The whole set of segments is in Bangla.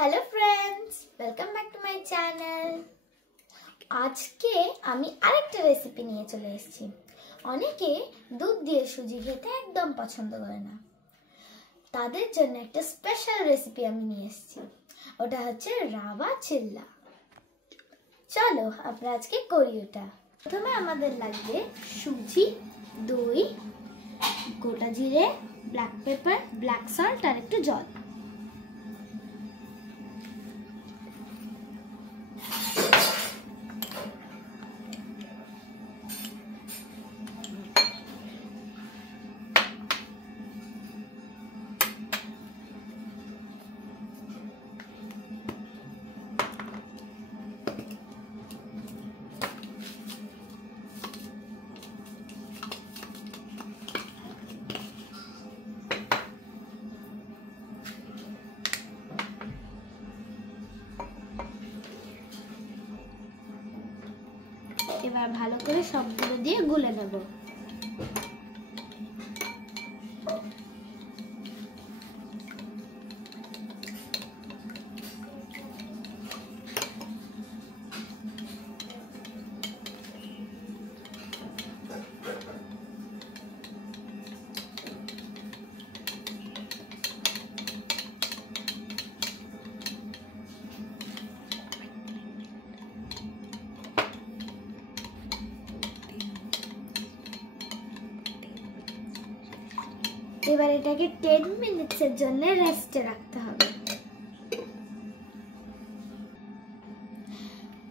Hello friends, welcome back to my channel. আজকে আমি আরেকটা রেসিপি নিয়ে চলে এসেছি। অনেকে দুধ দিয়ে সুজি খেতে একদম পছন্দ করে না, তাদের জন্য একটা স্পেশাল রেসিপি আমি নিয়ে এসেছি। ওটা হচ্ছে রাবা চিল্লা। চলো আমরা আজকে করি ওটা। প্রথমে আমাদের লাগবে সুজি, দই, গোটা জিরে, ব্ল্যাক পেপার, ব্ল্যাক সল্ট আর একটু জল। এবার ভালো করে সবগুলো দিয়ে গুলে নেব। এবার এটাকে 10 মিনিটের জন্য রেস্টে রাখতে হবে।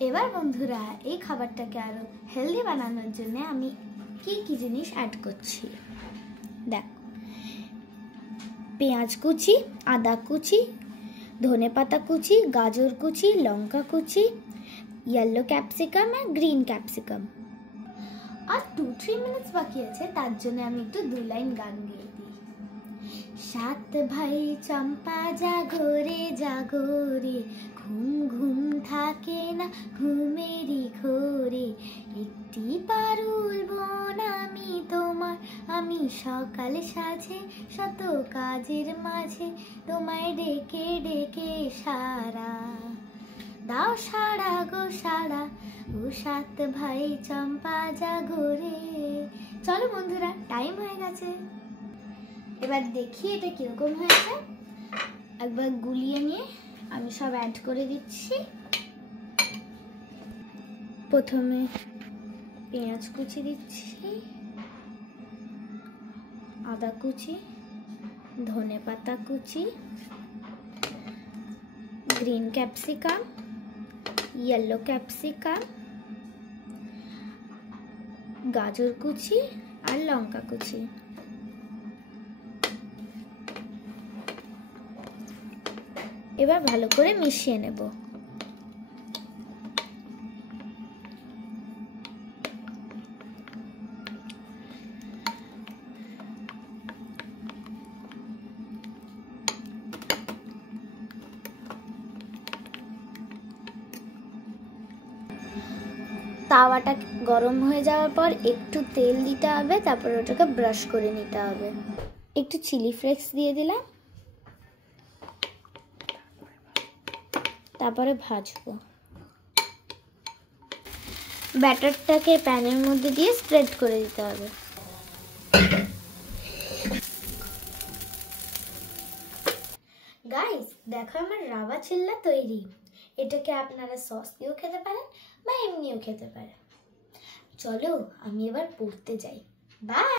এবার বন্ধুরা, এই খাবারটাকে আরো হেলদি বানানোর জন্য আমি কি কি জিনিস অ্যাড করছি দেখো। পেঁয়াজ কুচি, আদা কুচি, ধনেপাতা কুচি, গাজর কুচি, লঙ্কা কুচি, ইয়েলো ক্যাপসিকাম আর গ্রিন ক্যাপসিকাম। আর 2-3 মিনিটস বাকি আছে, তার জন্য আমি একটু 2 লাইন গান গেয়ে দিই। সাত ভাই চম্পা জাগরে জাগরে, ঘুম ঘুম থাকে না ঘুমেরই ঘোরে, একটি পারুল বোন আমি তোমার, আমি সকাল সাজে শত কাজের মাঝে, তোমায় ডেকে ডেকে সারা দাও, সারা গো সারা, ও সাত ভাই চম্পা জাগরে। চলো বন্ধুরা, টাইম হয়ে গেছে। এবার দেখি এটা কিরকম হয়েছে। একবার গুলিয়ে নিয়ে আমি সব অ্যাড করে দিচ্ছি। প্রথমে পেঁয়াজ কুচি দিচ্ছি, আদা কুচি, ধনেপাতা কুচি, গ্রিন ক্যাপসিকাম, ইয়েলো ক্যাপসিকাম, গাজর কুচি আর লঙ্কা কুচি। এবার ভালো করে মিশিয়ে নেব। তাওয়াটা গরম হয়ে যাওয়ার পর একটু তেল দিতে হবে, তারপর ওটাকে ব্রাশ করে নিতে হবে। একটু চিলি ফ্লেক্স দিয়ে দিলাম, তারপরে ভাজবো। ব্যাটারটাকে প্যানের মধ্যে দিয়ে স্প্রেড করে দিতে হবে। গাইস, দেখো আমার রাবা চিল্লা তৈরি। এটাকে আপনারা সস দিয়েও খেতে পারেন বা এমনিও খেতে পারেন। চলো আমি এবার পড়তে যাই। বাই।